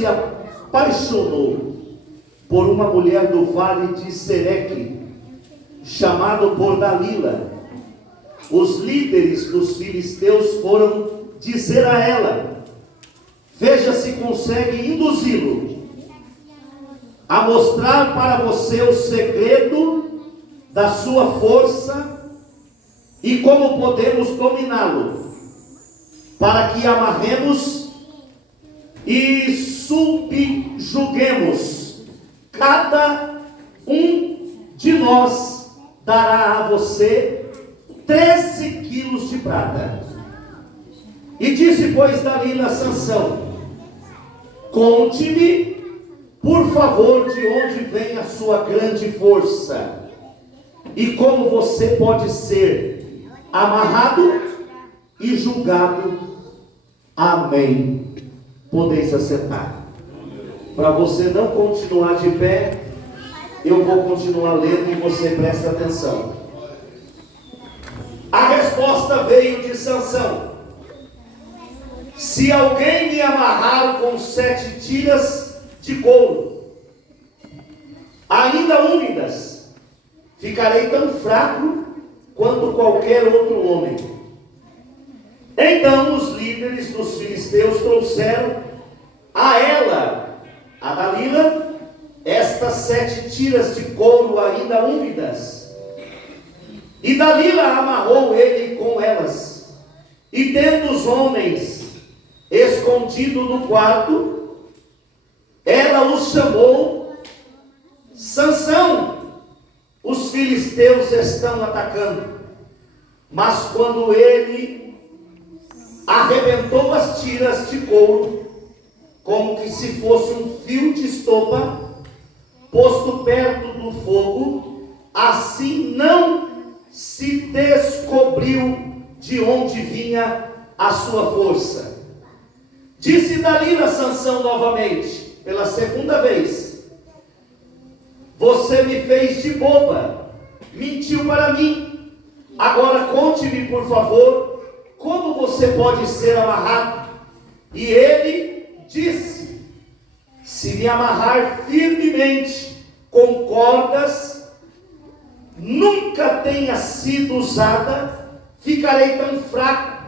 se apaixonou por uma mulher do vale de Sereque, chamado por Dalila. Os líderes dos filisteus foram dizer a ela: veja se consegue induzi-lo a mostrar para você o segredo da sua força e como podemos dominá-lo, para que amarremos e subjuguemos. Cada um de nós dará a você 13 quilos de prata. E disse, pois, Dalila a Sansão: conte-me, por favor, de onde vem a sua grande força, e como você pode ser amarrado e julgado. Amém. Podeis assentar. Para você não continuar de pé, eu vou continuar lendo e você presta atenção. A resposta veio de Sansão: se alguém me amarrar com 7 tiras de couro, ainda úmidas, ficarei tão fraco quanto qualquer outro homem. Então os líderes dos filisteus trouxeram a ela, a Dalila, estas 7 tiras de couro ainda úmidas. E Dalila amarrou ele com elas. E tendo os homens escondido no quarto, ela os chamou: Sansão, os filisteus estão atacando. Mas quando ele arrebentou as tiras de couro, como que se fosse um fio de estopa posto perto do fogo, assim não se descobriu de onde vinha a sua força. Disse Dalila a Sansão novamente, pela segunda vez: você me fez de boba, mentiu para mim. Agora conte-me, por favor, como você pode ser amarrado. E ele disse: se me amarrar firmemente com cordas nunca tenha sido usada, ficarei tão fraco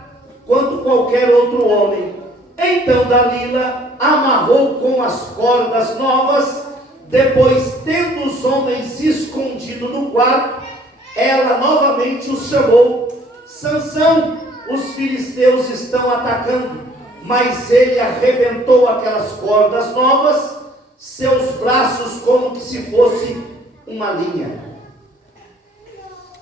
quanto qualquer outro homem. Então Dalila amarrou com as cordas novas. Depois, tendo os homens escondido no quarto, ela novamente os chamou: Sansão, os filisteus estão atacando. Mas ele arrebentou aquelas cordas novas, seus braços como que se fosse uma linha.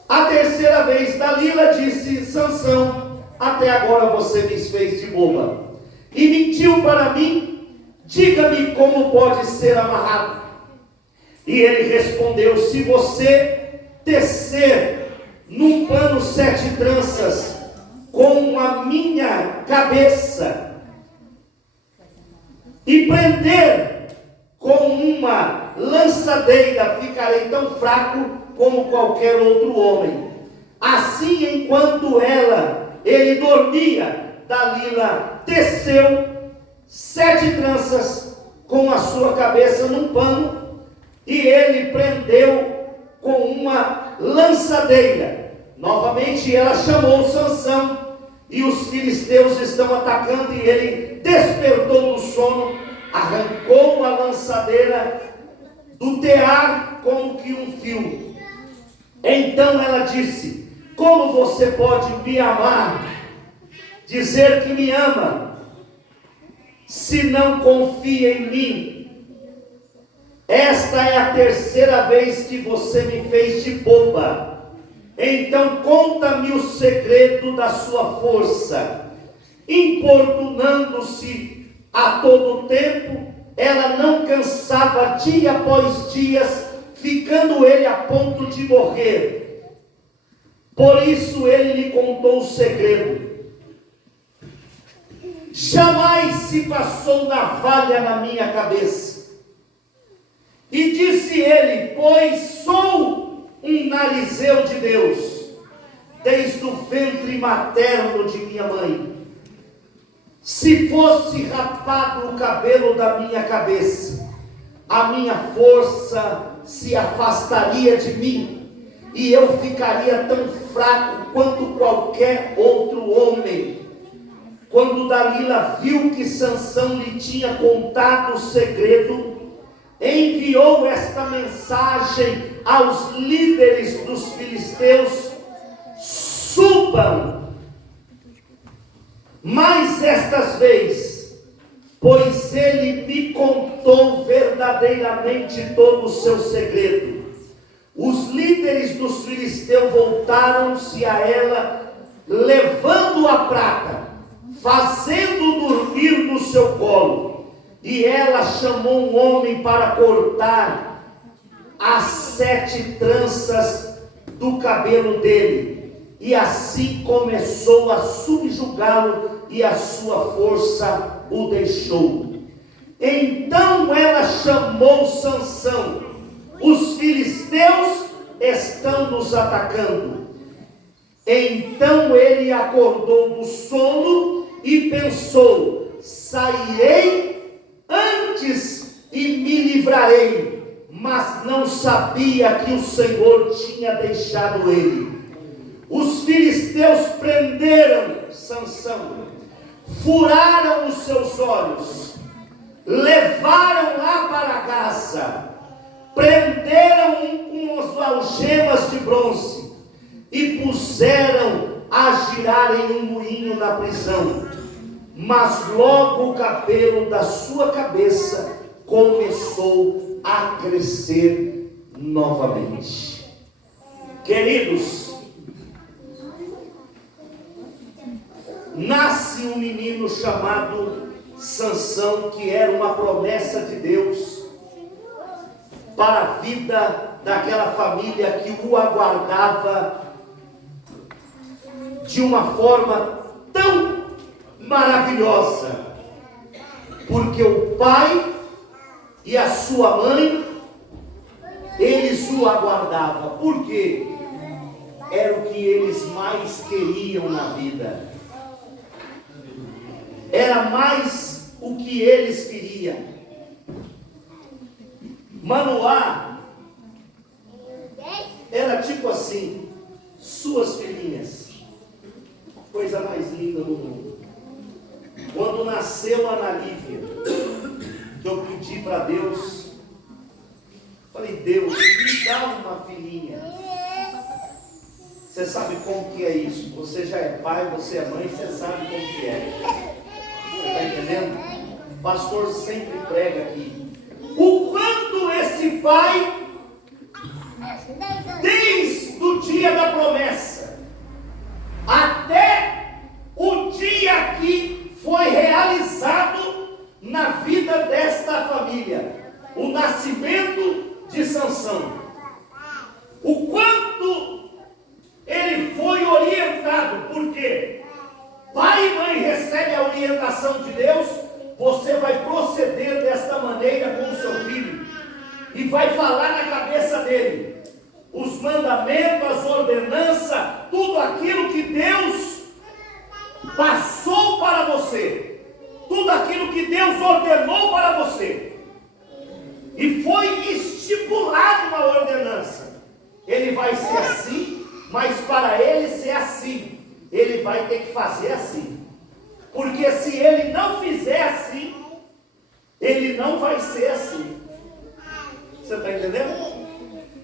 A terceira vez Dalila disse: Sansão, até agora você me fez de boba e mentiu para mim. Diga-me como pode ser amarrado. E ele respondeu: se você tecer num pano 7 tranças com a minha cabeça e prender com uma lançadeira, ficarei tão fraco como qualquer outro homem. Assim, enquanto ele dormia, Dalila teceu 7 tranças com a sua cabeça num pano, e ele prendeu com uma lançadeira. Novamente ela chamou Sansão, e os filisteus estão atacando, e ele despertou do sono, arrancou a lançadeira do tear como que um fio. Então ela disse: como você pode me amar, dizer que me ama, se não confia em mim? Esta é a terceira vez que você me fez de boba. Então conta-me o segredo da sua força. Importunando-se a todo tempo, ela não cansava dia após dia, ficando ele a ponto de morrer. Por isso ele lhe contou o segredo. Jamais se passou navalha na minha cabeça. E disse ele: pois sou um narizeu de Deus, desde o ventre materno de minha mãe. Se fosse rapado o cabelo da minha cabeça, a minha força se afastaria de mim, e eu ficaria tão fraco quanto qualquer outro homem. Quando Dalila viu que Sansão lhe tinha contado o segredo, enviou esta mensagem aos líderes dos filisteus: subam mais estas vezes, pois ele me contou verdadeiramente todo o seu segredo. Os líderes dos filisteus voltaram-se a ela, levando a prata, fazendo dormir no seu colo. E ela chamou um homem para cortar as 7 tranças do cabelo dele. E assim começou a subjugá-lo, e a sua força o deixou. Então ela chamou Sansão: os filisteus estão nos atacando. Então ele acordou do sono e pensou: sairei antes e me livrarei. Mas não sabia que o Senhor tinha deixado ele. Os filisteus prenderam Sansão, furaram os seus olhos, levaram lá para Gaza, prenderam-o com as algemas de bronze e puseram a girar em um moinho na prisão. Mas logo o cabelo da sua cabeça começou a crescer novamente. Queridos, nasce um menino chamado Sansão, que era uma promessa de Deus para a vida daquela família que o aguardava de uma forma tão maravilhosa, porque o pai e a sua mãe, eles o aguardavam. Por quê? Era o que eles mais queriam na vida. Era mais o que eles queriam. Manoá era tipo assim: suas filhinhas, coisa mais linda do mundo. Quando nasceu a Ana Lívia, que eu pedi para Deus, falei: Deus, me dá uma filhinha. Você sabe como que é isso? Você já é pai, você é mãe, você sabe como que é. Você está entendendo? O pastor sempre prega aqui o quanto esse pai, desde o dia da promessa até o dia que foi realizado na vida desta família, o nascimento de Sansão, o quanto ele foi orientado. Porque pai e mãe recebem a orientação de Deus: você vai proceder desta maneira com o seu filho, e vai falar na cabeça dele os mandamentos, as ordenanças, tudo aquilo que Deus passou para você, tudo aquilo que Deus ordenou para você, e foi estipulado uma ordenança. Ele vai ser assim, mas para ele ser assim, ele vai ter que fazer assim. Porque se ele não fizer assim, ele não vai ser assim. Você está entendendo?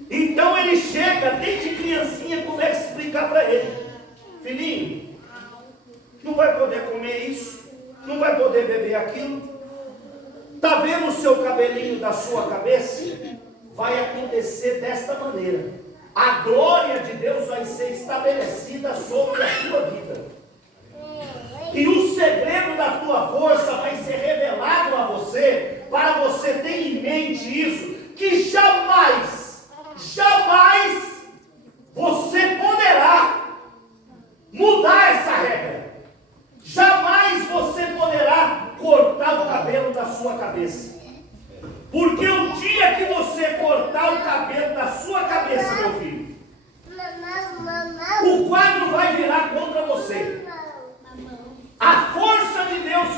Então ele chega, desde criancinha, começa a explicar para ele: filhinho, não vai poder comer isso, não vai poder beber aquilo. Está vendo o seu cabelinho da sua cabeça? Vai acontecer desta maneira. A glória de Deus vai ser estabelecida sobre a sua vida. E o segredo da tua força vai ser revelado a você, para você ter em mente isso, que jamais você poderá mudar essa regra. Jamais você poderá cortar o cabelo da sua cabeça. Porque o dia que você cortar o cabelo da sua cabeça, meu filho, o quadro vai virar contra você. A força de Deus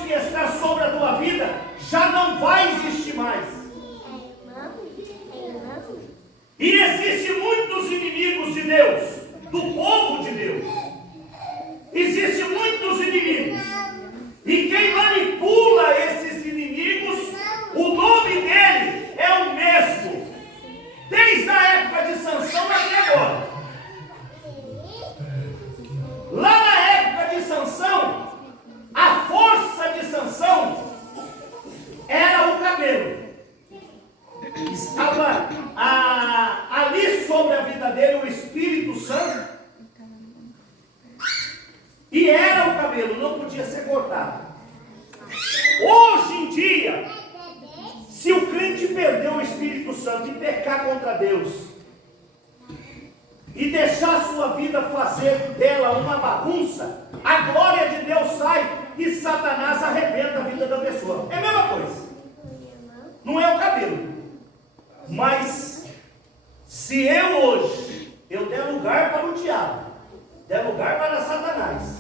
E existem muitos inimigos de Deus, do povo de Deus. Existem muitos inimigos. E quem manipula esses inimigos, o nome dele é o mesmo, desde a época de Sansão até agora. Lá na época de Sansão, a força de Sansão era o cabelo. Estava ali sobre a vida dele o Espírito Santo. E era o cabelo, não podia ser cortado. Hoje em dia, se o crente perder o Espírito Santo e pecar contra Deus, e deixar a sua vida fazer dela uma bagunça, a glória de Deus sai e Satanás arrebenta a vida da pessoa. É a mesma coisa. Não é o cabelo. Mas se eu hoje der lugar para o diabo, der lugar para Satanás,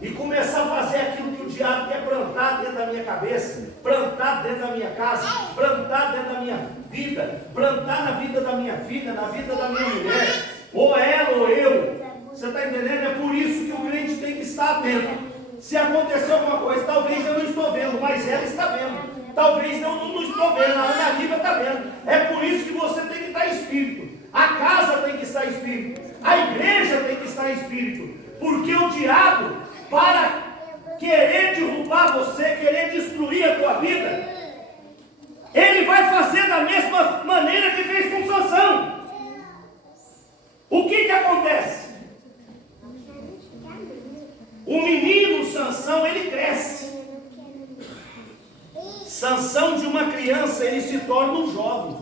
e começar a fazer aquilo que o diabo quer plantar dentro da minha cabeça, plantar dentro da minha casa, plantar dentro da minha vida, plantar na vida da minha filha, na vida da minha mulher, ou ela ou eu, você está entendendo? É por isso que o crente tem que estar atento. Se acontecer alguma coisa, talvez eu não estou vendo, mas ela está vendo. Talvez eu não estou vendo, a Ana Lívia está vendo. É por isso que você tem que estar em espírito. A casa tem que estar em espírito. A igreja tem que estar em espírito. Porque o diabo, para querer derrubar você, querer destruir a tua vida, ele vai fazer da mesma maneira que fez com Sansão. O que acontece? O menino Sansão, ele cresce. Sansão, de uma criança, ele se torna um jovem.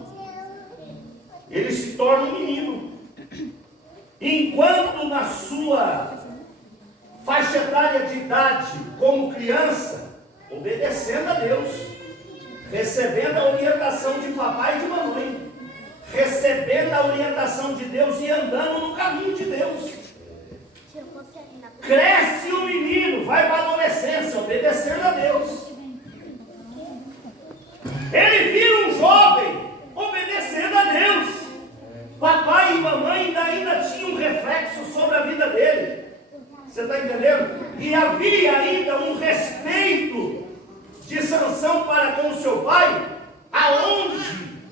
Ele se torna um menino. Enquanto na sua faixa etária de idade, como criança, obedecendo a Deus, recebendo a orientação de papai e de mamãe, recebendo a orientação de Deus e andando no caminho de Deus. Cresce o menino, vai para a adolescência, obedecendo a Deus. Ele vira um jovem, obedecendo a Deus. Papai e mamãe ainda tinham um reflexo sobre a vida dele. Você está entendendo? E havia ainda um respeito de Sansão para com o seu pai, aonde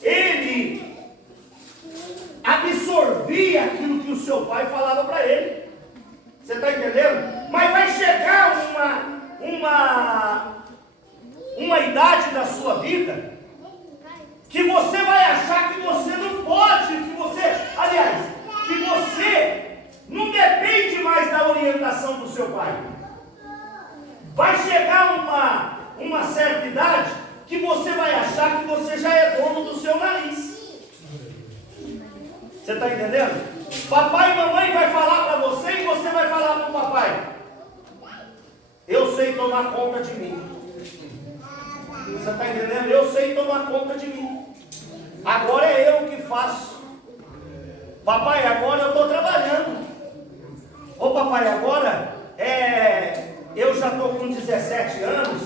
ele absorvia aquilo que o seu pai falava para ele. Você está entendendo? Mas vai chegar uma idade da sua vida que você vai achar que você não pode, que você não depende mais da orientação do seu pai. Vai chegar uma certa idade que você vai achar que você já é dono do seu nariz. Você está entendendo? Papai e mamãe vai falar para você e você vai falar para o papai: eu sei tomar conta de mim. Você está entendendo? Eu sei tomar conta de mim. Agora é eu que faço. Papai, agora eu estou trabalhando. Ô papai, agora eu já estou com 17 anos.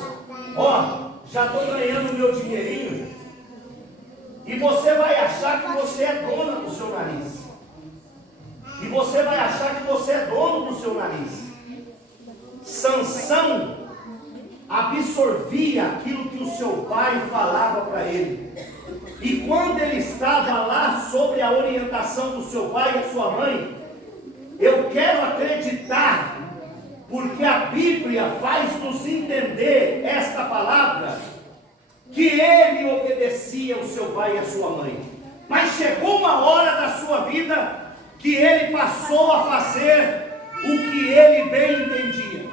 Ó, já estou ganhando meu dinheirinho. E você vai achar que você é dona do seu nariz. E você vai achar que você é dono do seu nariz. Sansão absorvia aquilo que o seu pai falava para ele. E quando ele estava lá sob a orientação do seu pai e da sua mãe, eu quero acreditar, porque a Bíblia faz-nos entender esta palavra, que ele obedecia ao seu pai e à sua mãe. Mas chegou uma hora da sua vida que ele passou a fazer o que ele bem entendia.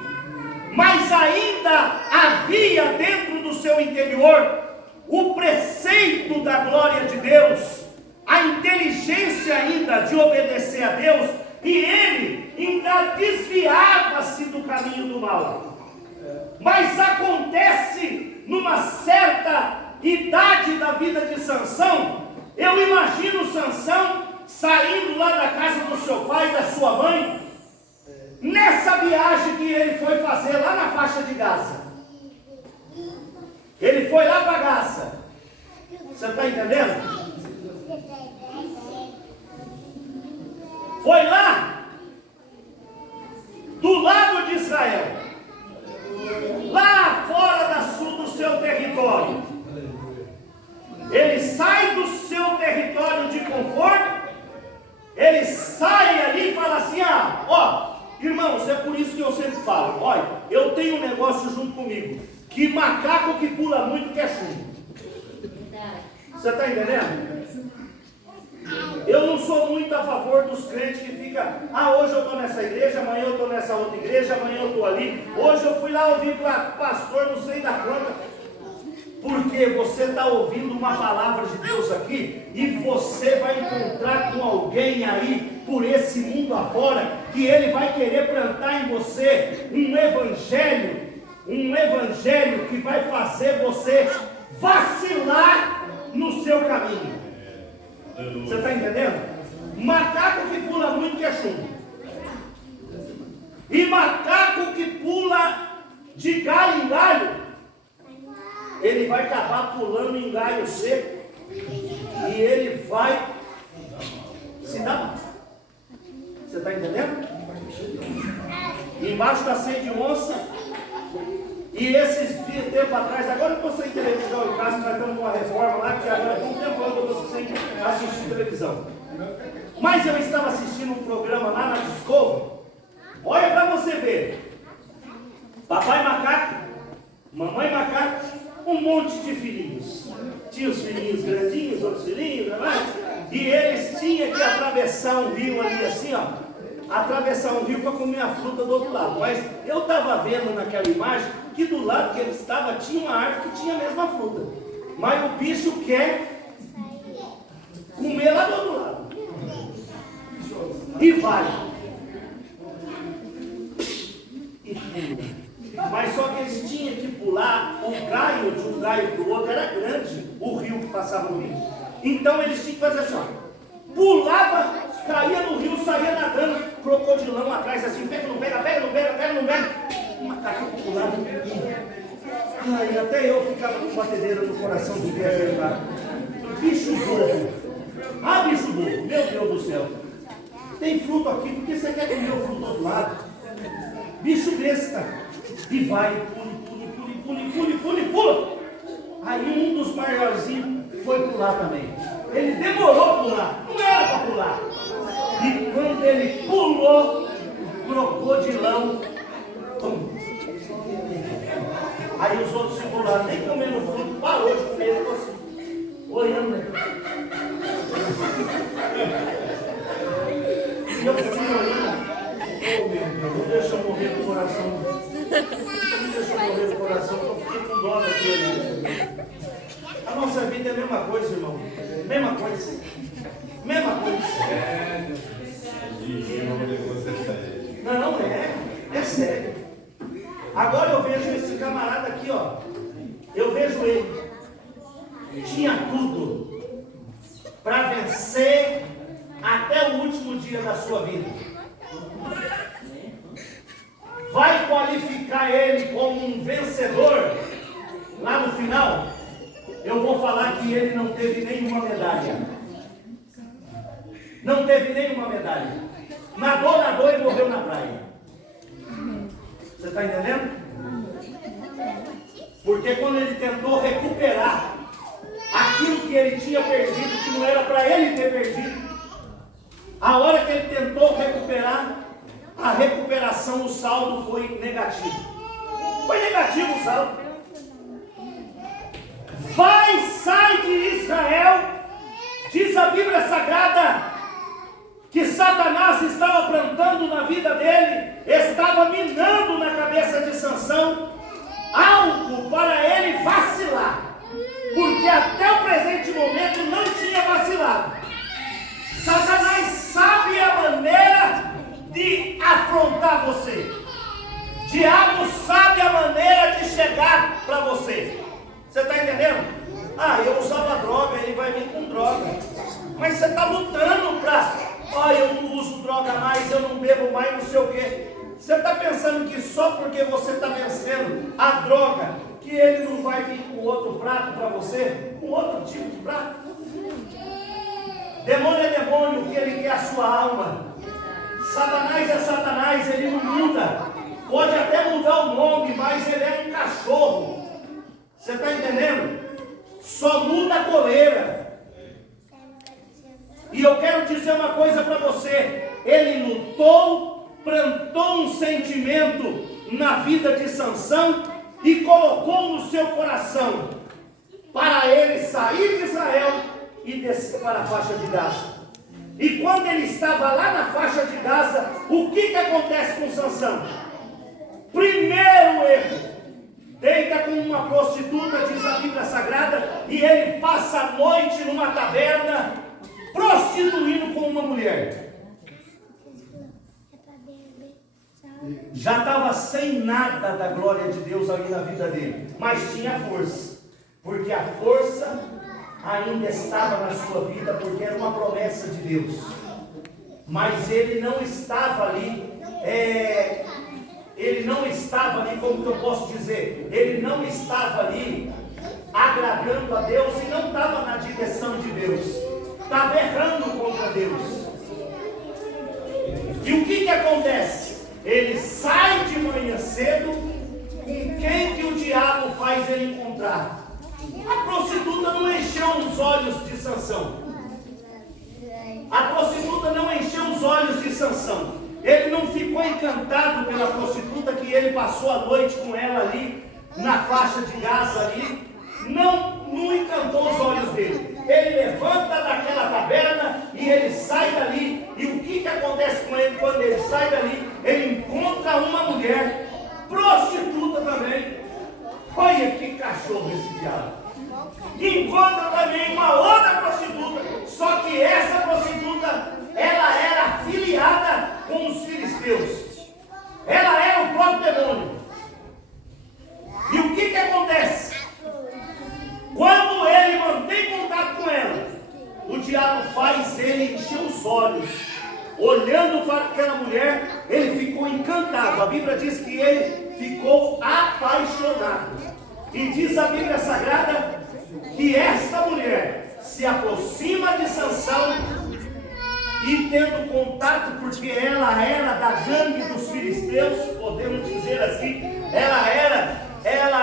Mas ainda havia dentro do seu interior o preceito da glória de Deus, a inteligência ainda de obedecer a Deus, e ele ainda desviava-se do caminho do mal. Mas acontece numa certa idade da vida de Sansão, eu imagino Sansão saindo lá da casa do seu pai e da sua mãe, nessa viagem que ele foi fazer lá na faixa de Gaza. Ele foi lá para Gaza. Você está entendendo? ele sai ali e fala assim: ah, ó, irmãos, é por isso que eu sempre falo, olha, eu tenho um negócio junto comigo, que macaco que pula muito quer chumbo. Você está entendendo? Eu não sou muito a favor dos crentes que ficam, ah, hoje eu estou nessa igreja, amanhã eu estou nessa outra igreja, amanhã eu estou ali, hoje eu fui lá ouvir com o pastor, não sei da quanta. Porque você está ouvindo uma palavra de Deus aqui e você vai encontrar com alguém aí por esse mundo afora que ele vai querer plantar em você um evangelho que vai fazer você vacilar no seu caminho. Você está entendendo? Macaco que pula muito quer chumbo. E macaco que pula de galho em galho, ele vai acabar pulando em galho seco e ele vai se dar mal. Você está entendendo? Embaixo está cheio de onça. E esses dias, tempo atrás, agora eu estou sem televisão em casa, nós estamos com uma reforma lá, que agora tem um tempo que eu estou sem assistir televisão. Mas eu estava assistindo um programa lá na Discovery. Olha para você ver. Papai macaco, mamãe macaco, um monte de filhinhos. Tinha os filhinhos grandinhos, outros filhinhos, não é? E eles tinham que atravessar um rio ali assim, ó. Atravessar um rio para comer a fruta do outro lado. Mas eu estava vendo naquela imagem que do lado que ele estava tinha uma árvore que tinha a mesma fruta. Mas o bicho quer comer lá do outro lado. E vai. E pula. Mas só que eles tinham que pular, o galho de um galho para o outro era grande, o rio que passava no rio. Então eles tinham que fazer assim, ó. Pulava, caía no rio, saía nadando, crocodilão atrás, assim, pega, não pega, pega, não pega, pega, não pega. Uma caquinha pulava. Ai, até eu ficava com batedeira no coração de guerra lá. Bicho bobo. Ah, bicho bobo, meu Deus do céu. Tem fruto aqui, por que você quer comer o fruto do outro lado? Bicho besta. E vai, pula. Aí um dos maiorzinhos foi pular também. Ele demorou a pular, não era para pular. E quando ele pulou, crocodilão. Aí os outros se pularam, nem comendo fruto, parou de comer, ficou assim, olhando, né? E eu fui olhando, oh meu Deus, não deixa eu morrer do coração. Não deixa eu morrer do coração, eu fiquei com dó daquele. A nossa vida é a mesma coisa, irmão. Mesma coisa. Mesma coisa. Não, é sério. Agora eu vejo esse camarada aqui, ó. Eu vejo ele. Tinha tudo para vencer até o último dia da sua vida. Vai qualificar ele como um vencedor lá no final? Eu vou falar que ele não teve nenhuma medalha. Não teve nenhuma medalha. Nadou e morreu na praia. Você está entendendo? Porque quando ele tentou recuperar aquilo que ele tinha perdido, que não era para ele ter perdido, a hora que ele tentou recuperar, a recuperação, o saldo foi negativo. Foi negativo o saldo. Sai de Israel, diz a Bíblia Sagrada, que Satanás estava plantando na vida dele, estava minando na cabeça de Sansão, algo para ele vacilar, porque até o presente momento não tinha vacilado. Satanás sabe a maneira de afrontar você. Diabo sabe a maneira de chegar para você. Você está entendendo? Ah, eu usava droga, ele vai vir com droga. Mas você está lutando para, eu não uso droga mais, eu não bebo mais, não sei o quê. Você está pensando que só porque você está vencendo a droga, que ele não vai vir com outro prato para você? Com outro tipo de prato? Demônio é demônio, o que ele quer é a sua alma. Satanás é Satanás, ele não muda. Pode até mudar o nome, mas ele é um cachorro. Você está entendendo? Só muda a coleira. E eu quero dizer uma coisa para você: ele lutou, plantou um sentimento na vida de Sansão e colocou no seu coração para ele sair de Israel e descer para a faixa de Gaza. E quando ele estava lá na faixa de Gaza, o que acontece com Sansão? Primeiro erro: deita com uma prostituta, diz a Bíblia Sagrada, e ele passa a noite numa taberna prostituindo com uma mulher. Já estava sem nada da glória de Deus ali na vida dele, mas tinha força, porque a força ainda estava na sua vida, porque era uma promessa de Deus. Mas ele não estava ali, como que eu posso dizer? Ele não estava ali agradando a Deus e não estava na direção de Deus, estava errando contra Deus. E o que acontece? Ele sai de manhã cedo, com quem que o diabo faz ele encontrar? A prostituta não encheu os olhos de Sansão. A prostituta não encheu os olhos de Sansão. Ele não ficou encantado pela prostituta, que ele passou a noite com ela ali, na faixa de Gaza ali. Não encantou os olhos dele. Ele levanta daquela taberna e ele sai dali. E o que acontece com ele quando ele sai dali? Ele encontra uma mulher, prostituta também. Olha que cachorro esse diabo. Encontra também uma outra prostituta. Só que essa prostituta, ela era afiliada com os filisteus. Ela era o próprio demônio. E o que acontece? Quando ele mantém contato com ela, o diabo faz ele encher os olhos. Olhando para aquela mulher, ele ficou encantado. A Bíblia diz que ele ficou apaixonado. E diz a Bíblia Sagrada que esta mulher se aproxima de Sansão e, tendo contato, porque ela era da gangue dos filisteus, podemos dizer assim, ela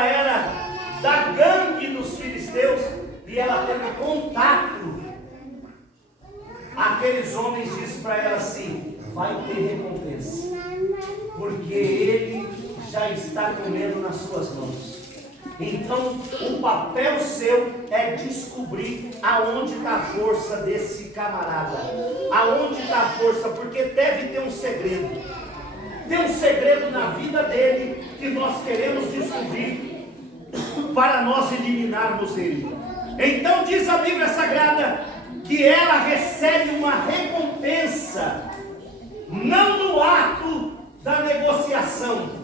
era da gangue dos filisteus, e ela teve contato. Aqueles homens disseram para ela assim: vai ter recompensa, porque ele já está comendo nas suas mãos. Então, o papel seu é descobrir aonde está a força desse camarada. Aonde está a força, porque deve ter um segredo. Tem um segredo na vida dele que nós queremos descobrir para nós eliminarmos ele. Então diz a Bíblia Sagrada que ela recebe uma recompensa, não no ato da negociação,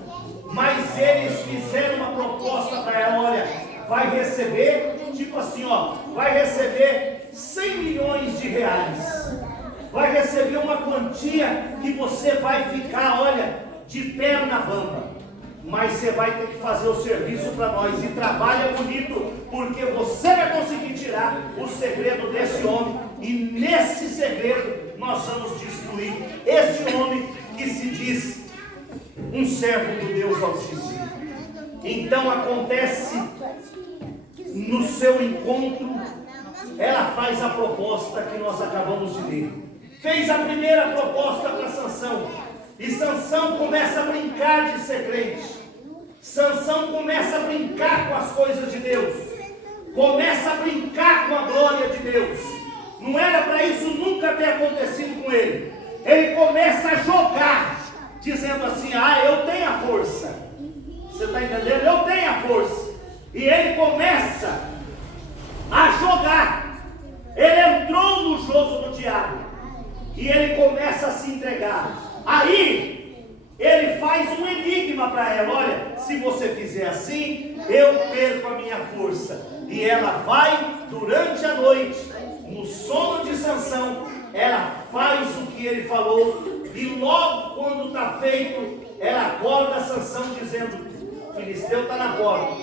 mas eles fizeram uma proposta para ela: olha, vai receber, tipo assim, vai receber 100 milhões de reais, vai receber uma quantia que você vai ficar, olha, de perna bamba, mas você vai ter que fazer o serviço para nós, e trabalha bonito, porque você vai conseguir tirar o segredo desse homem, e nesse segredo nós vamos destruir este homem que se diz um servo do Deus Altíssimo. Então acontece no seu encontro, ela faz a proposta que nós acabamos de ler. Fez a primeira proposta para Sansão, e Sansão começa a brincar de ser crente. Sansão começa a brincar com as coisas de Deus, começa a brincar com a glória de Deus. Não era para isso nunca ter acontecido com ele. Ele começa a jogar, dizendo assim: eu tenho a força. Você está entendendo? Eu tenho a força. E ele começa a jogar. Ele entrou no jogo do diabo e ele começa a se entregar. Aí ele faz um enigma para ela: olha, se você fizer assim, eu perco a minha força. E ela vai durante a noite, no sono de Sansão, ela faz o que ele falou. E logo quando está feito, ela acorda Sansão dizendo: o filisteu está na porta.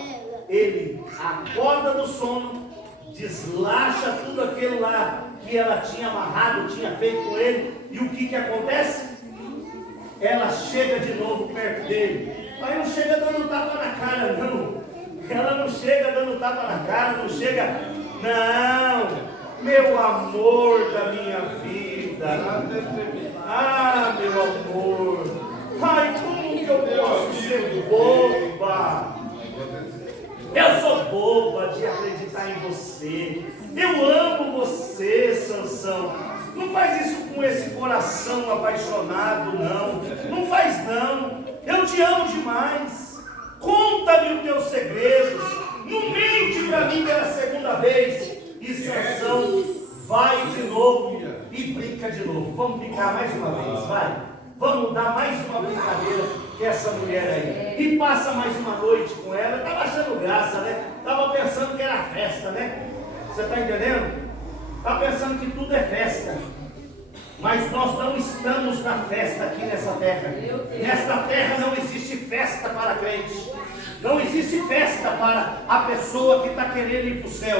Ele acorda do sono, deslacha tudo aquilo lá que ela tinha amarrado, tinha feito com ele. E o que acontece? Ela chega de novo perto dele. Mas não chega dando tapa na cara, não. Ela não chega dando tapa na cara, não chega. Não. meu amor da minha vida. Ah, meu amor. Ai, como que eu posso ser boba? Eu sou boba de acreditar em você. Eu amo você, Sansão. Não faz isso com esse coração apaixonado, não. Não faz, não. Eu te amo demais. Conta-me o teu segredo. Não mente para mim pela segunda vez. E Sansão vai de novo e brinca de novo. Vamos brincar mais uma vez, vai. Vamos dar mais uma brincadeira com essa mulher aí. E passa mais uma noite com ela. Estava achando graça, né? Estava pensando que era festa, né? Você está entendendo? Está pensando que tudo é festa. Mas nós não estamos na festa aqui nessa terra. Nesta terra não existe festa para crente. Não existe festa para a pessoa que está querendo ir para o céu.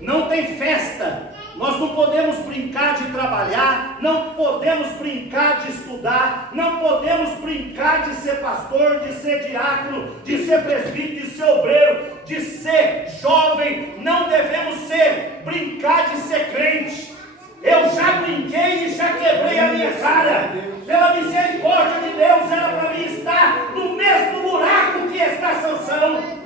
Não tem festa. Nós não podemos brincar de trabalhar, não podemos brincar de estudar, não podemos brincar de ser pastor, de ser diácono, de ser presbítero, de ser obreiro, de ser jovem. Não devemos brincar de ser crente. Eu já brinquei e já quebrei a minha cara. Pela misericórdia de Deus, era para mim estar no mesmo buraco que está Sansão.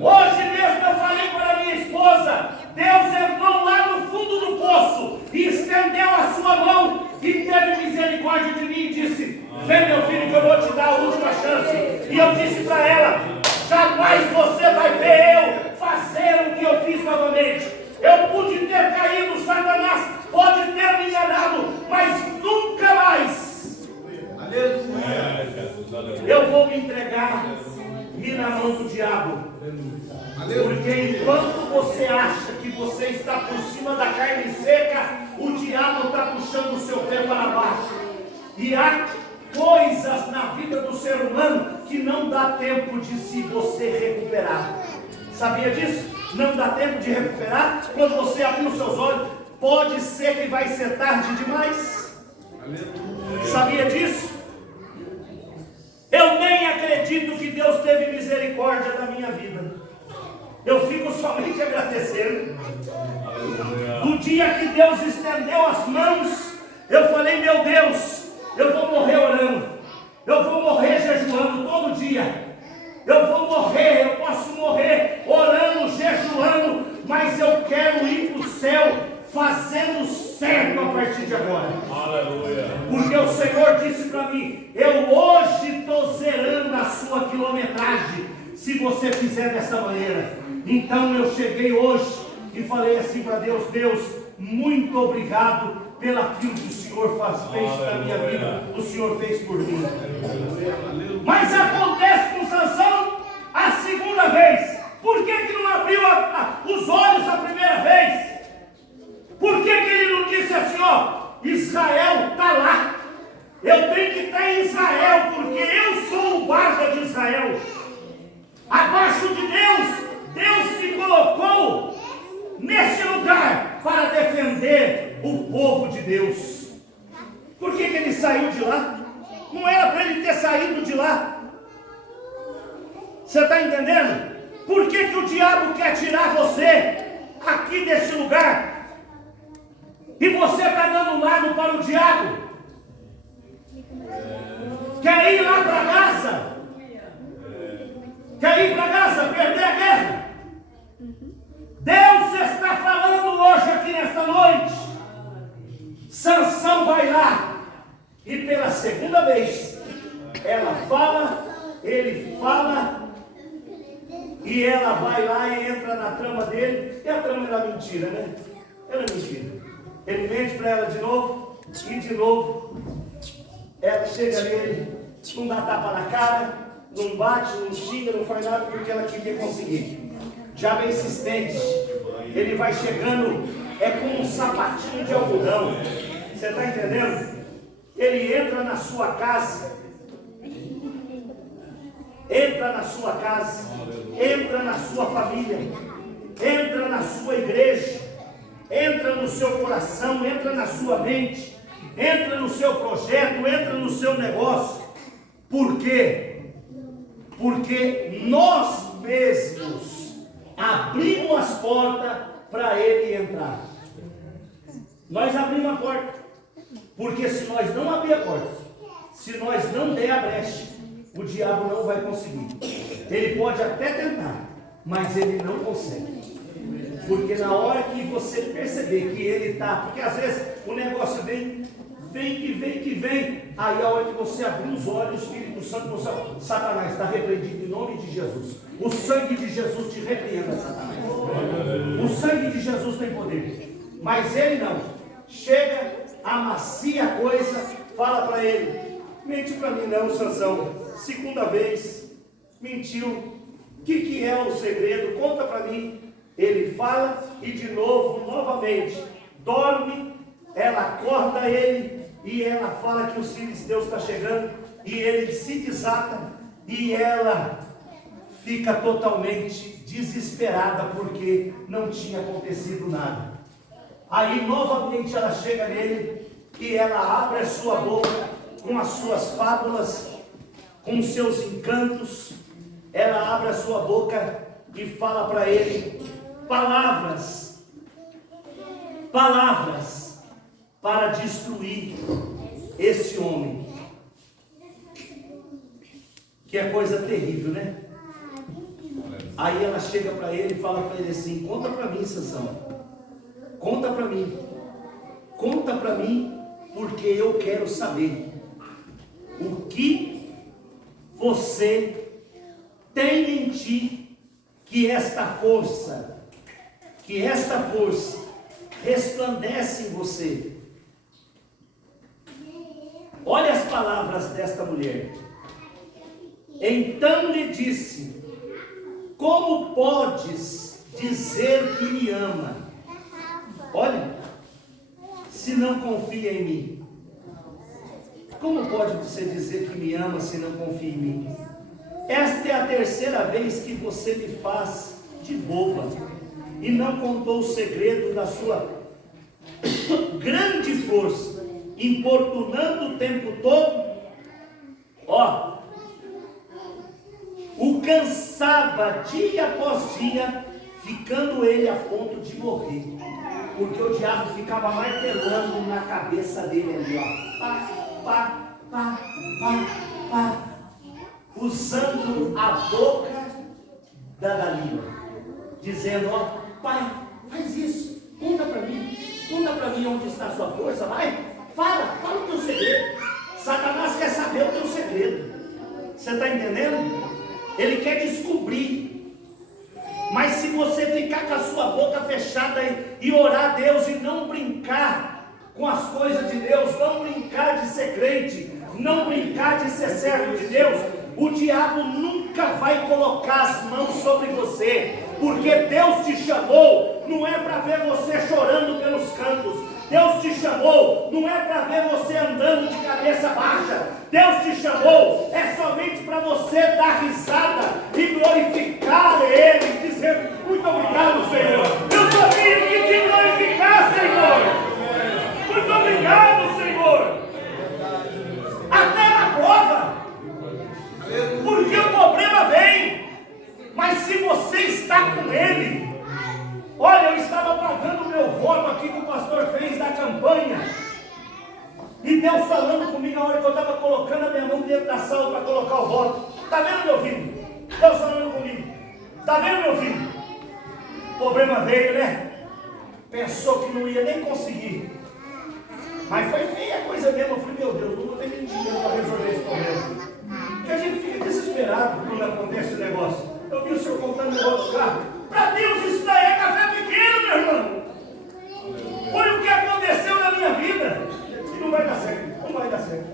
Hoje mesmo eu falei para minha esposa, Deus entrou lá no fundo do poço e estendeu a sua mão e teve misericórdia de mim e disse: vem, meu filho, que eu vou te dar a última chance. E eu disse para ela: jamais você vai ver eu fazer o que eu fiz novamente. Eu pude ter caído, Satanás pode ter me enganado, mas nunca mais eu vou me entregar na mão do diabo. Porque enquanto você acha que você está por cima da carne seca, o diabo está puxando o seu pé para baixo. E há coisas na vida do ser humano que não dá tempo de se você recuperar. Sabia disso? Não dá tempo de recuperar. Quando você abrir os seus olhos, pode ser que vai ser tarde demais. Sabia disso? Eu nem acredito que Deus teve misericórdia da minha vida. Eu fico somente agradecendo. No dia que Deus estendeu as mãos, eu falei: meu Deus, eu vou morrer orando, eu vou morrer jejuando todo dia, eu vou morrer, eu posso morrer orando, jejuando, mas eu quero ir para o céu fazendo certo a partir de agora. Aleluia. Porque o Senhor disse para mim: eu hoje estou zerando a sua quilometragem, se você fizer dessa maneira. Então eu cheguei hoje e falei assim para Deus: Deus, muito obrigado pelo aquilo que o Senhor fez na minha vida, o Senhor fez por mim. Mas acontece com Sansão a segunda vez. Por que não abriu os olhos a primeira vez? Por que ele não disse assim: ó, Israel está lá, eu tenho que estar em Israel, porque eu sou o guarda de Israel. Abaixo de Deus, Deus se colocou nesse lugar para defender o povo de Deus. Por que ele saiu de lá? Não era para ele ter saído de lá. Você está entendendo? Por que o diabo quer tirar você aqui desse lugar? E você está dando lado para o diabo? Quer ir lá para Gaza? Quer ir para Gaza, perder a guerra? Deus está falando hoje aqui nesta noite. Sansão vai lá e pela segunda vez ela fala, ele fala, e ela vai lá e entra na trama dele. E a trama era mentira, né? Era mentira. Ele mente para ela de novo, e de novo ela chega nele, não dá tapa na cara, não bate, não xinga, não faz nada, porque ela queria conseguir. Já bem insistente, ele vai chegando, é como um sapatinho de algodão. Você está entendendo? Ele entra na sua casa, entra na sua casa, entra na sua família, entra na sua igreja, entra no seu coração, entra na sua mente, entra no seu projeto, entra no seu negócio. Por quê? Porque nós mesmos abrimos as portas para ele entrar. nós abrimos a porta. Porque se nós não abrir a porta, se nós não der a brecha, o diabo não vai conseguir. Ele pode até tentar, mas ele não consegue. Porque na hora que você perceber que ele está, porque às vezes o negócio vem, aí a hora que você abrir os olhos, o Espírito Santo, Satanás está repreendido em nome de Jesus. O sangue de Jesus te repreenda, Satanás. O sangue de Jesus tem poder, mas ele não. Chega, amacia a coisa, fala para ele: mente para mim não, Sansão, segunda vez, mentiu, o que é o segredo? Conta para mim. Ele fala e de novo, novamente, dorme, ela acorda ele e ela fala que os filisteus estão chegando e ele se desata e ela fica totalmente desesperada porque não tinha acontecido nada. Aí novamente ela chega nele e ela abre a sua boca com as suas fábulas, com os seus encantos. Ela abre a sua boca e fala para ele palavras para destruir esse homem. Que é coisa terrível, né? Aí ela chega para ele e fala para ele assim: conta para mim, Sansão, conta para mim, porque eu quero saber o que você tem em ti, que esta força resplandece em você. Olha as palavras desta mulher. Então lhe disse: como podes dizer que me ama? Olha, se não confia em mim. Como pode você dizer que me ama se não confia em mim? Esta é a terceira vez que você me faz de boba e não contou o segredo da sua grande força, importunando o tempo todo. Ó, o cansava dia após dia, ficando ele a ponto de morrer, porque o diabo ficava martelando na cabeça dele ali, ó, pá, pá, pá, pá, pá, usando a boca da Dalila, dizendo: ó, pai, faz isso, conta para mim onde está a sua força, vai, fala o teu segredo. Satanás quer saber o teu segredo, você está entendendo? Ele quer descobrir. Mas se você ficar com a sua boca fechada e orar a Deus e não brincar com as coisas de Deus, não brincar de ser crente, não brincar de ser servo de Deus, o diabo nunca vai colocar as mãos sobre você, porque Deus te chamou, não é para ver você chorando pelos cantos. Deus te chamou, não é para ver você andando de cabeça baixa. Deus te chamou, é somente para você dar risada e glorificar Ele, dizer: muito obrigado, Senhor. Eu só vim aqui te glorificar, Senhor. Muito obrigado, Senhor. Até na prova, porque o problema vem, mas se você está com Ele. Olha, eu estava pagando o meu voto aqui que o pastor fez da campanha. E Deus falando comigo na hora que eu estava colocando a minha mão dentro da sala para colocar o voto. Está vendo, meu filho? Deus falando comigo. Está vendo, meu filho? O problema veio, né? Pensou que não ia nem conseguir. Mas foi feia a coisa mesmo. Eu falei: meu Deus, não vou ter nem dinheiro para resolver esse problema. Porque a gente fica desesperado quando acontece o negócio. Eu vi o senhor contando o negócio do carro. Para Deus isso daí é café pequeno, meu irmão. Foi o que aconteceu na minha vida. E não vai dar certo, não vai dar certo.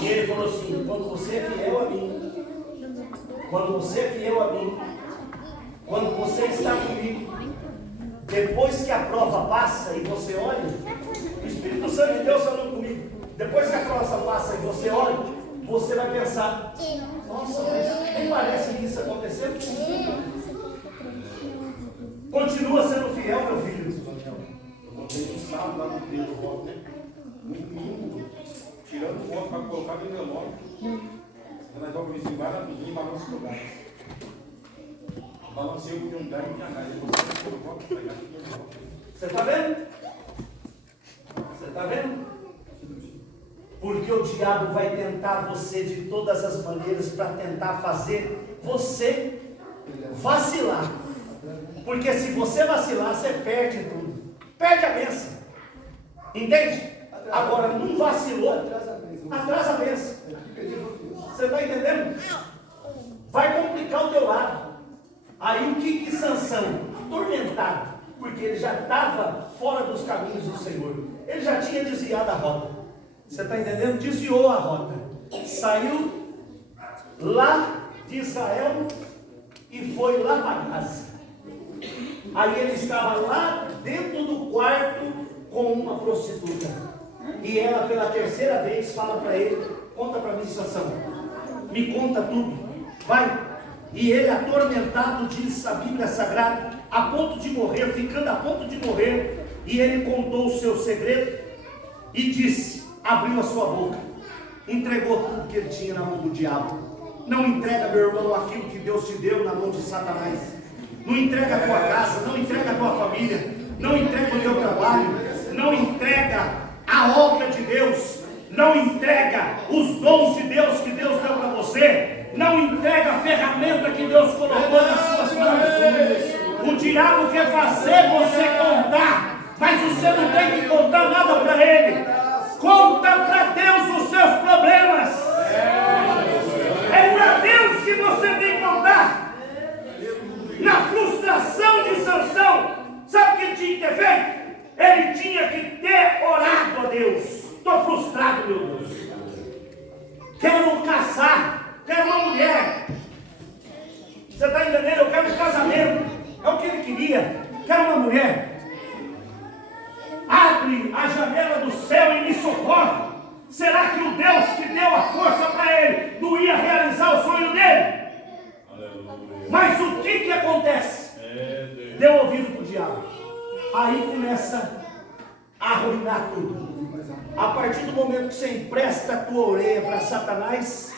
E ele falou assim: quando você é fiel a mim, quando você é fiel a mim, quando você está comigo, depois que a prova passa e você olha, o Espírito Santo de Deus falou comigo, depois que a prova passa e você olha, você vai pensar: nossa, mas nem parece que isso aconteceu. Continua sendo fiel, meu filho. Eu comprei um sábado lá no dia do voto, né? Muito lindo, tirando foto para colocar no envelope. Nós vamos visitar na cozinha e balança o lugar. Balancei porque um dano de análise. Você está vendo? está vendo? Porque o diabo vai tentar você de todas as maneiras para tentar fazer você vacilar. Porque se você vacilar, você perde tudo. Perde a bênção. Entende? Agora, não vacilou, atrasa a bênção. Você está entendendo? Vai complicar o teu lado. Aí o que Sansão? Atormentado. Porque ele já estava fora dos caminhos do Senhor. Ele já tinha desviado a rota. Você está entendendo? Desviou a rota. Saiu lá de Israel e foi lá para casa. Aí ele estava lá dentro do quarto com uma prostituta. E ela pela terceira vez fala para ele: conta para mim, Sansão, me conta tudo, vai. E ele, atormentado, diz a Bíblia Sagrada, a ponto de morrer, ficando a ponto de morrer, e ele contou o seu segredo e disse, abriu a sua boca, entregou tudo que ele tinha na mão do diabo. Não entrega, meu irmão, aquilo que Deus te deu na mão de Satanás. Não entrega a tua casa, não entrega a tua família, não entrega o teu trabalho, não entrega a obra de Deus, não entrega os dons de Deus que Deus deu para você, não entrega a ferramenta que Deus colocou nas suas mãos. O diabo quer fazer você contar, mas você não tem que contar nada para ele. Conta para Deus os seus problemas. É para Deus que você tem que contar. Na frustração de Sansão, sabe o que ele tinha que ter feito? Ele tinha que ter orado a Deus. Estou frustrado, meu Deus. Quero caçar, quero uma mulher. Você está entendendo? Eu quero um casamento. É o que ele queria. Quero uma mulher. Abre a janela do céu e me socorre. Será que o Deus que deu a força para ele não ia realizar o sonho dele? Mas o que acontece? Deu ouvido para o diabo. Aí começa a arruinar tudo. A partir do momento que você empresta a tua orelha para Satanás,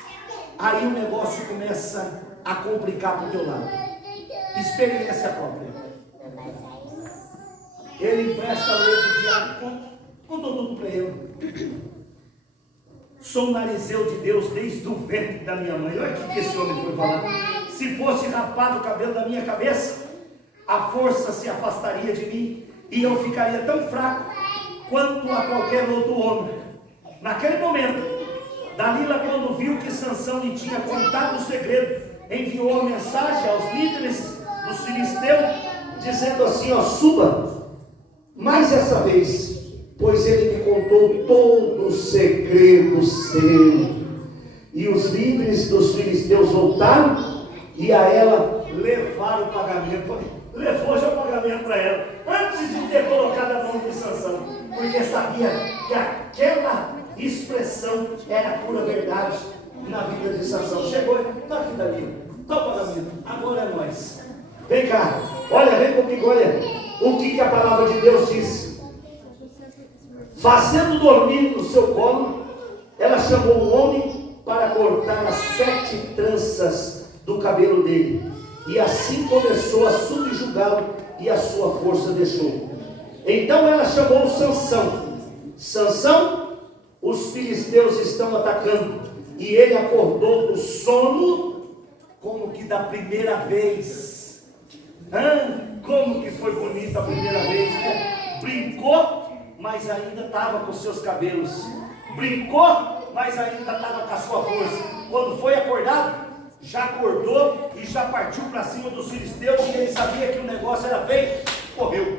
aí o negócio começa a complicar para o teu lado. Experiência própria. Ele empresta a orelha para o diabo, contou tudo para ele. Sou um narizeu de Deus desde o ventre da minha mãe. Olha o que esse homem foi falar. Se fosse rapado o cabelo da minha cabeça, a força se afastaria de mim e eu ficaria tão fraco quanto a qualquer outro homem. Naquele momento, Dalila, quando viu que Sansão lhe tinha contado o segredo, enviou uma mensagem aos líderes dos filisteus, dizendo assim: ó, suba mais essa vez, pois ele me contou todo o segredo seu. E os líderes dos filisteus voltaram e a ela levaram o pagamento. Levou já o pagamento para ela, antes de ter colocado a mão de Sansão, porque sabia que aquela expressão era pura verdade na vida de Sansão. Chegou, está aqui, Dalila, está o pagamento, agora é nós. Vem cá, olha, vem comigo, olha o que a palavra de Deus diz. Fazendo dormir no seu colo, ela chamou um homem para cortar as 7 tranças do cabelo dele. E assim começou a subjugá-lo e a sua força deixou. Então ela chamou Sansão. Sansão, os filisteus estão atacando. E ele acordou do sono como que da primeira vez. Como que foi bonita a primeira vez, né? Brincou, mas ainda estava com seus cabelos. Brincou, mas ainda estava com a sua força. Quando foi acordado, já acordou e já partiu para cima dos filisteus, e ele sabia que o negócio era feito, correu.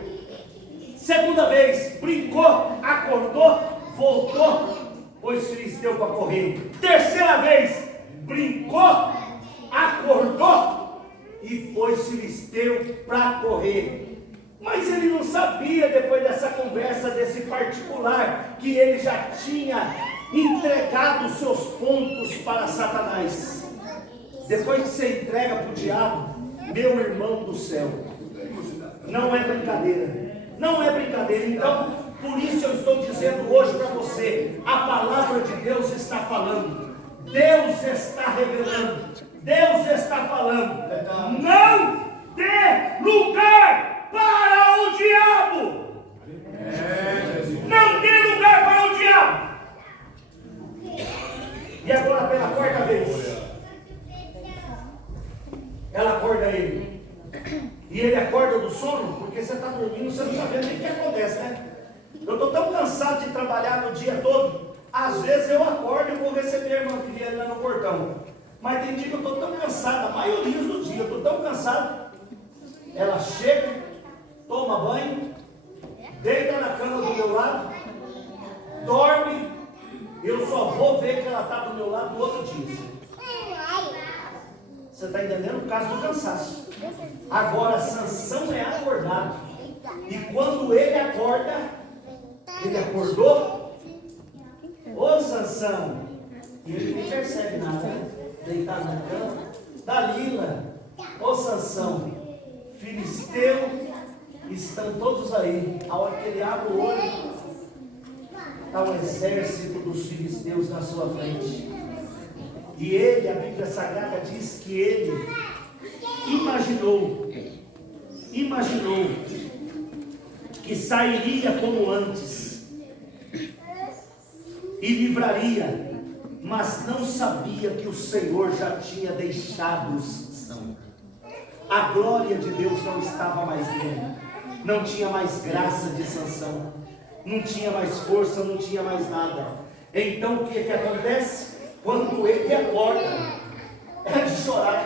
Segunda vez, brincou, acordou, voltou, pôs filisteu para correr. Terceira vez, brincou, acordou e pôs filisteu para correr. Mas ele não sabia, depois dessa conversa, desse particular, que ele já tinha entregado os seus pontos para Satanás. Depois que você entrega para o diabo, meu irmão do céu, não é brincadeira, não é brincadeira. Então, por isso eu estou dizendo hoje para você, a palavra de Deus está falando, Deus está revelando, Deus está falando. Não dê lugar para o diabo, não dê lugar Eu estou tão cansado de trabalhar no dia todo. Às vezes eu acordo e vou receber a irmã Viviane lá no portão. Mas tem dia que eu estou tão cansado, a maioria do dia eu estou tão cansado. Ela chega, toma banho, deita na cama do meu lado, dorme. Eu só vou ver que ela está do meu lado no outro dia. Você está entendendo? Por causa do cansaço. Agora, Sansão é acordado. E quando ele acorda, ele acordou. Ô Sansão! E ele nem percebe nada, deitado na cama. Dalila, ô Sansão, filisteu, estão todos aí. A hora que ele abre o olho, está um exército dos filisteus na sua frente. E ele, a Bíblia Sagrada diz que ele imaginou que sairia como antes e livraria, mas não sabia que o Senhor já tinha deixado Sansão. A glória de Deus não estava mais nele, não tinha mais graça de Sansão, não tinha mais força, não tinha mais nada. Então o que acontece? Quando ele acorda, é de chorar.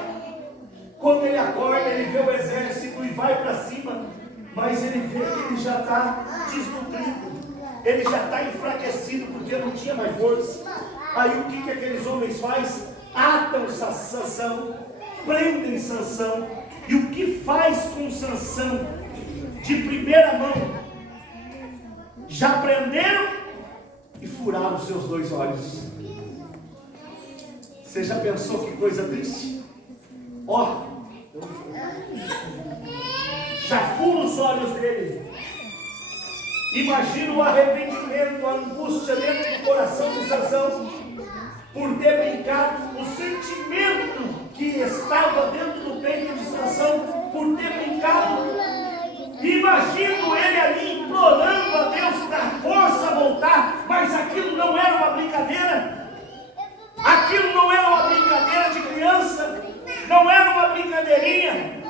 Quando ele acorda, ele vê o exército e vai para cima, mas ele vê que ele já está desnutrido, ele já está enfraquecido, porque não tinha mais força. Aí o que aqueles homens fazem? Atam Sansão, prendem Sansão. E o que faz com Sansão? De primeira mão, já prenderam e furaram os seus 2 olhos. Você já pensou que coisa triste? Ó, já furam os olhos dele. Imagina o arrependimento, a angústia dentro do coração de Sansão, por ter brincado, o sentimento que estava dentro do peito de Sansão, por ter brincado. Imagino ele ali implorando a Deus para força voltar, mas aquilo não era uma brincadeira. Aquilo não era uma brincadeira de criança, não era uma brincadeirinha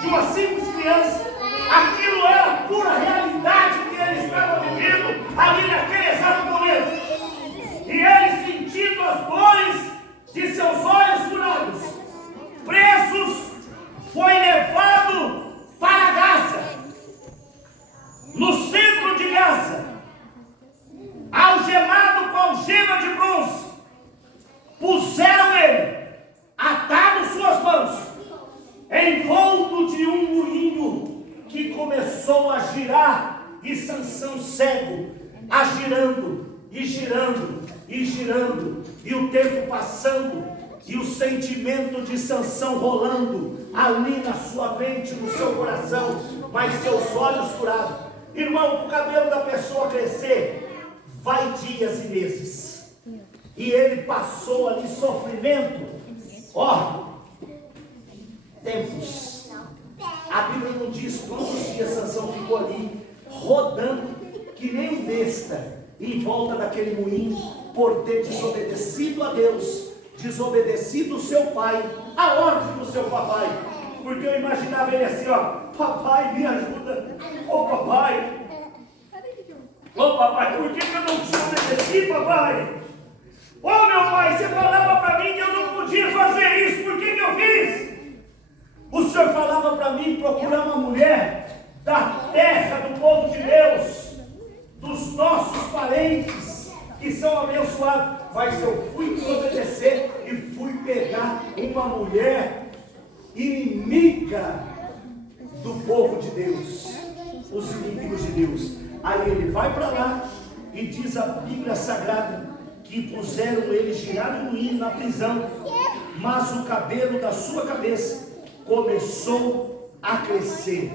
de uma simples criança. Aquilo era a pura realidade que ele estava vivendo ali naquele exato momento. E ele, sentindo as dores de seus olhos furados, presos, foi levado para Gaza. No centro de Gaza, algemado com algema de bronze, puseram ele, atado suas mãos, envolto de um moinho que começou a girar, e Sansão cego, agirando e girando e girando, e o tempo passando, e o sentimento de Sansão rolando ali na sua mente, no seu coração, mas seus olhos furados. Irmão, o cabelo da pessoa crescer, vai dias e meses, e ele passou ali sofrimento, tempos. A Bíblia não diz quantos dias Sansão ficou ali, rodando, que nem um besta, em volta daquele moinho, por ter desobedecido a Deus, desobedecido o seu pai, a ordem do seu papai. Porque eu imaginava ele assim, papai, me ajuda, papai, por que eu não te obedeci, papai? Meu pai, você falava para mim que eu não podia fazer isso, por que eu fiz? O Senhor falava para mim procurar uma mulher da terra do povo de Deus, dos nossos parentes que são abençoados, mas eu fui desobedecer e fui pegar uma mulher inimiga do povo de Deus, os inimigos de Deus. Aí ele vai para lá e diz a Bíblia Sagrada que puseram ele girado no moinho na prisão, mas o cabelo da sua cabeça começou a crescer.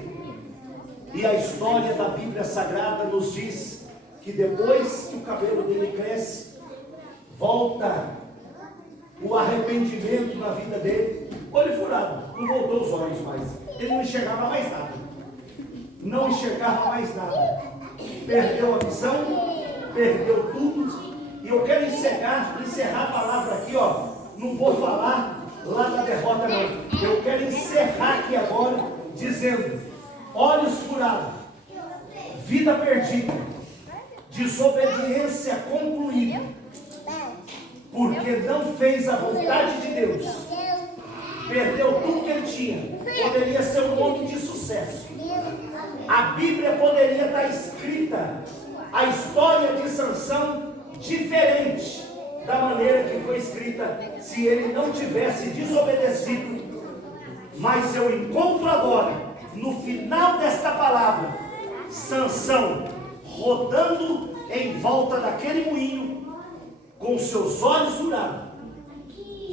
E a história da Bíblia Sagrada nos diz que depois que o cabelo dele cresce, volta o arrependimento na vida dele. Olho furado, não voltou os olhos mais, ele não enxergava mais nada, não enxergava mais nada, perdeu a visão, perdeu tudo. E eu quero encerrar a palavra aqui, não vou falar lá da derrota não, eu quero encerrar aqui agora dizendo: olhos furados, vida perdida, desobediência concluída, porque não fez a vontade de Deus, perdeu tudo que ele tinha. Poderia ser um homem de sucesso. A Bíblia poderia estar escrita, a história de Sansão, diferente da maneira que foi escrita, se ele não tivesse desobedecido. Mas eu encontro agora, no final desta palavra, Sansão rodando em volta daquele moinho, com seus olhos furados,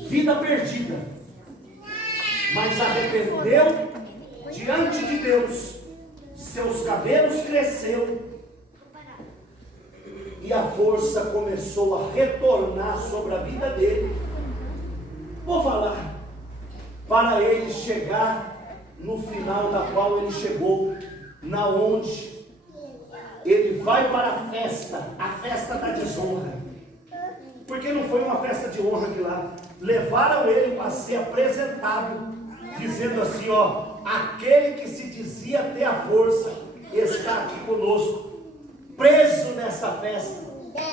vida perdida, mas arrependeu diante de Deus, seus cabelos cresceu e a força começou a retornar sobre a vida dele. Vou falar, para ele chegar no final da qual ele chegou, na onde ele vai para a festa da desonra. Porque não foi uma festa de honra que lá levaram ele para ser apresentado, dizendo assim, ó, aquele que se dizia ter a força está aqui conosco, preso nessa festa,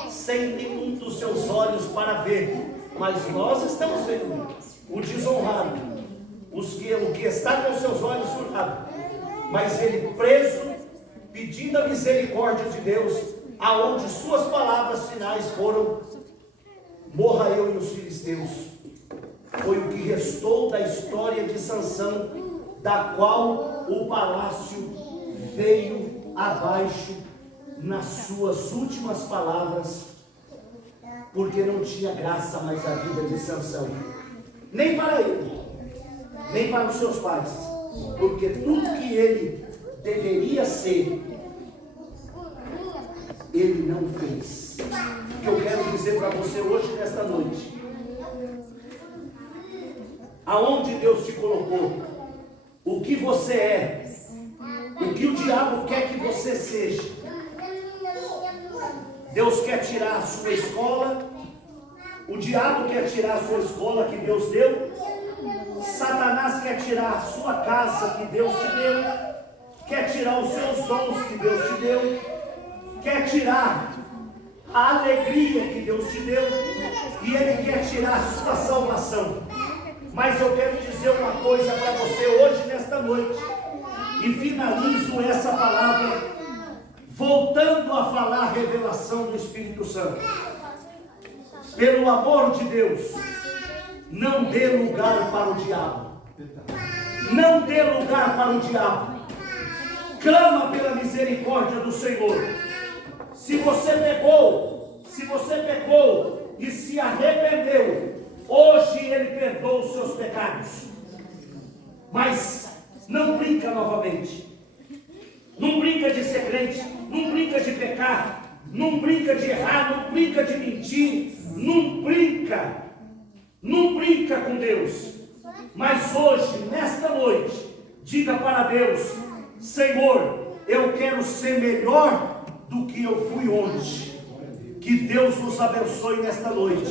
sem nenhum dos seus olhos para ver, mas nós estamos vendo o desonrado, o que está com seus olhos furados, mas ele preso, pedindo a misericórdia de Deus, aonde suas palavras finais foram: morra eu e os filisteus. Foi o que restou da história de Sansão, da qual o palácio veio abaixo nas suas últimas palavras, porque não tinha graça mais a vida de Sansão, nem para ele, nem para os seus pais, porque tudo que ele deveria ser, ele não fez. O que eu quero dizer para você hoje, nesta noite, aonde Deus te colocou, o que você é, o que o diabo quer que você seja. Deus quer tirar a sua escola, o diabo quer tirar a sua escola que Deus deu, Satanás quer tirar a sua casa que Deus te deu, quer tirar os seus dons que Deus te deu, quer tirar a alegria que Deus te deu, e ele quer tirar a sua salvação. Mas eu quero dizer uma coisa para você hoje, nesta noite, e finalizo essa palavra voltando a falar a revelação do Espírito Santo. Pelo amor de Deus, não dê lugar para o diabo. Não dê lugar para o diabo. Clama pela misericórdia do Senhor. Se você pecou e se arrependeu, hoje Ele perdoa os seus pecados. Mas não brinca novamente. Não brinca de ser crente, não brinca de pecar, não brinca de errar, não brinca de mentir, não brinca com Deus. Mas hoje, nesta noite, diga para Deus: Senhor, eu quero ser melhor do que eu fui ontem. Que Deus nos abençoe nesta noite,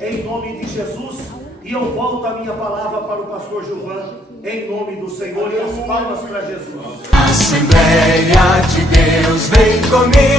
em nome de Jesus. E eu volto a minha palavra para o pastor Gilvan, em nome do Senhor, e as palmas para Jesus. Assembleia de Deus, vem comigo.